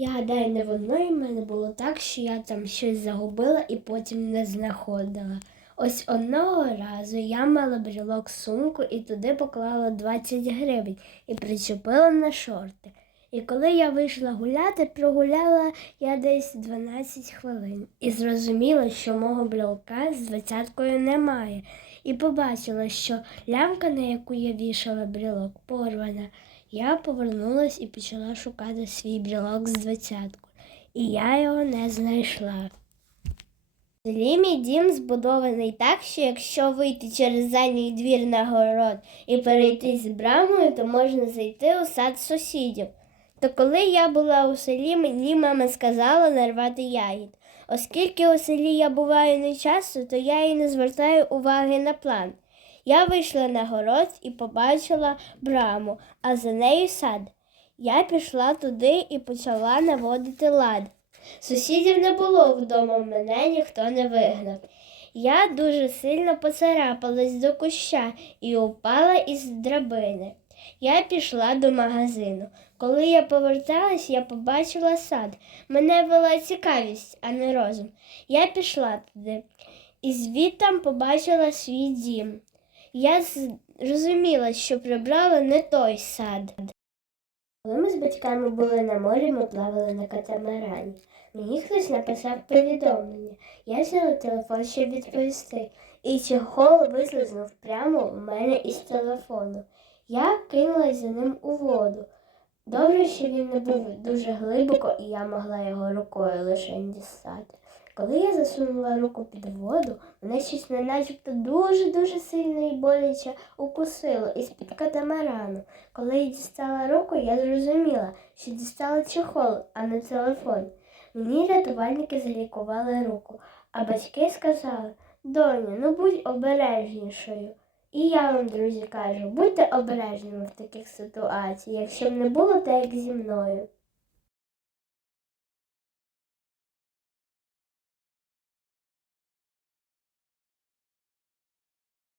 Я гадаю, не в одної в мене було так, що я там щось загубила і потім не знаходила. Ось одного разу я мала брілок сумку і туди поклала 20 гривень і причепила на шорти. І коли я вийшла гуляти, прогуляла я десь 12 хвилин і зрозуміла, що мого брілка з двадцяткою немає. І побачила, що лямка, на яку я вішала брілок, порвана. Я повернулась і почала шукати свій брілок з двадцяткою. І я його не знайшла. Селі мій дім збудований так, що якщо вийти через задній двір на город і перейти з брамою, то можна зайти у сад сусідів. То коли я була у селі, мені мама сказала нарвати ягід. Оскільки у селі я буваю не часто, то я і не звертаю уваги на план. Я вийшла на город і побачила браму, а за нею сад. Я пішла туди і почала наводити лад. Сусідів не було вдома, мене ніхто не вигнав. Я дуже сильно поцарапалась до куща і упала із драбини. Я пішла до магазину. Коли я поверталась, я побачила сад. Мене вела цікавість, а не розум. Я пішла туди і звідтам побачила свій дім. Я зрозуміла, що прибрала не той сад. Коли ми з батьками були на морі, ми плавали на катамарані. Мені хтось написав повідомлення. Я взяла телефон, щоб відповісти, і чехол вислизнув прямо в мене із телефону. Я кинулась за ним у воду. Добре, що він не був дуже глибоко, і я могла його рукою лише дістати. Коли я засунула руку під воду, мене щось не начебто дуже-дуже сильно і боляче укусило із-під катамарану. Коли я дістала руку, я зрозуміла, що дістала чехол, а не телефон. Мені рятувальники залікували руку, а батьки сказали, доню, ну будь обережнішою. І я вам, друзі, кажу, будьте обережними в таких ситуаціях, щоб не було так, як зі мною.